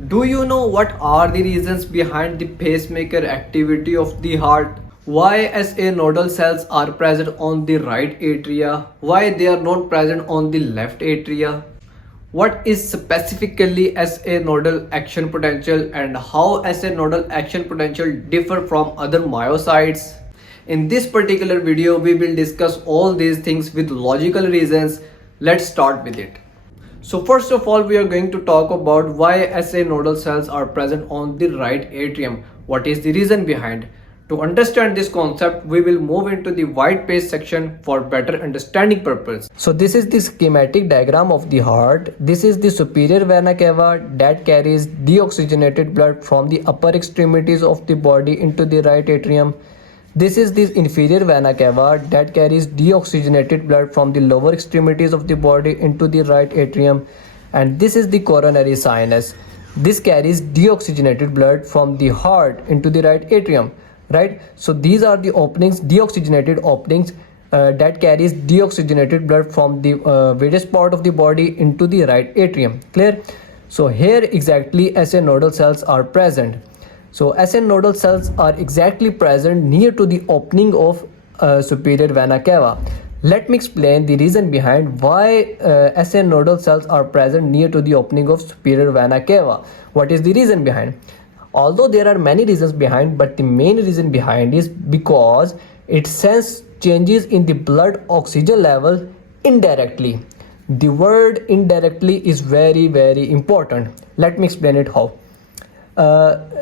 Do you know what are the reasons behind the pacemaker activity of the heart? Why SA nodal cells are present on the right atria? Why they are not present on the left atria? What is specifically SA nodal action potential and how SA nodal action potential differ from other myocytes? In this particular video, we will discuss all these things with logical reasons. Let's start with it. So first of all, we are going to talk about why SA nodal cells are present on the right atrium. What is the reason behind? To understand this concept, we will move into the white page section for better understanding purpose. So this is the schematic diagram of the heart. This is the superior vena cava that carries deoxygenated blood from the upper extremities of the body into the right atrium. This is the inferior vena cava that carries deoxygenated blood from the lower extremities of the body into the right atrium. And this is the coronary sinus. This carries deoxygenated blood from the heart into the right atrium. Right? So these are the openings, deoxygenated openings that carries deoxygenated blood from the various part of the body into the right atrium. Clear? So here exactly SA nodal cells are present. So SA nodal cells are exactly present near to the opening of superior vena cava. Let me explain the reason behind why SA nodal cells are present near to the opening of superior vena cava. What is the reason behind? Although there are many reasons behind, but the main reason behind is because it senses changes in the blood oxygen level indirectly. The word indirectly is very important. Let me explain it how.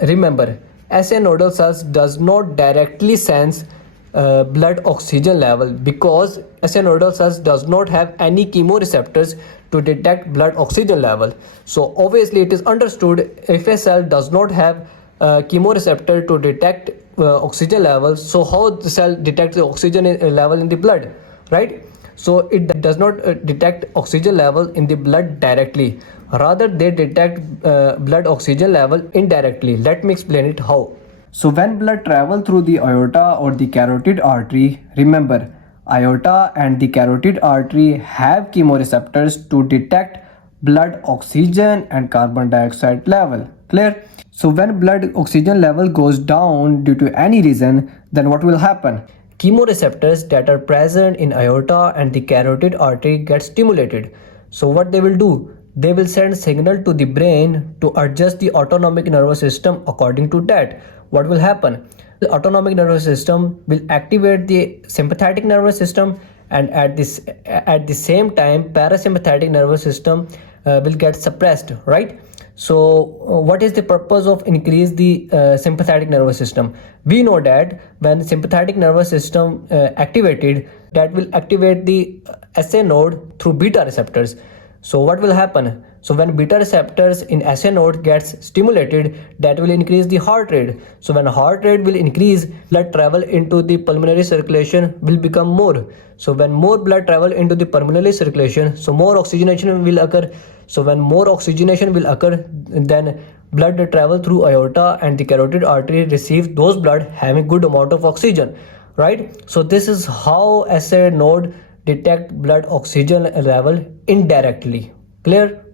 Remember, SA nodal cells does not directly sense blood oxygen level because SA nodal cells does not have any chemoreceptors to detect blood oxygen level. So obviously it is understood if a cell does not have chemoreceptor to detect oxygen level, so how the cell detects the oxygen level in the blood, right? So it does not detect oxygen level in the blood directly. Rather, they detect blood oxygen level indirectly. Let me explain it how. So when blood travels through the aorta or the carotid artery, remember, aorta and the carotid artery have chemoreceptors to detect blood oxygen and carbon dioxide level. Clear? So when blood oxygen level goes down due to any reason, then what will happen? Chemoreceptors that are present in aorta and the carotid artery get stimulated. So what they will do? They will send signal to the brain to adjust the autonomic nervous system according to that. What will happen? The autonomic nervous system will activate the sympathetic nervous system, and at the same time parasympathetic nervous system will get suppressed, right? So what is the purpose of increase the sympathetic nervous system? We know that when sympathetic nervous system activated, that will activate the SA node through beta receptors. So what will happen? So when beta receptors in SA node gets stimulated, that will increase the heart rate. So when heart rate will increase, blood travel into the pulmonary circulation will become more. So when more blood travel into the pulmonary circulation, so more oxygenation will occur. So when more oxygenation will occur, then blood travel through aorta and the carotid artery receive those blood having good amount of oxygen, right? So this is how SA node detect blood oxygen level indirectly. Clear?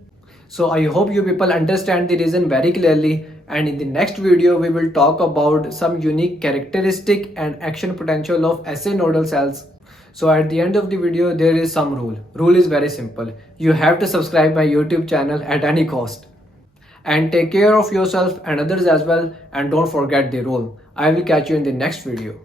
So I hope you people understand the reason very clearly, and in the next video we will talk about some unique characteristic and action potential of SA nodal cells. So at the end of the video there is some rule. Rule is very simple. You have to subscribe my YouTube channel at any cost. And take care of yourself and others as well, and don't forget the rule. I will catch you in the next video.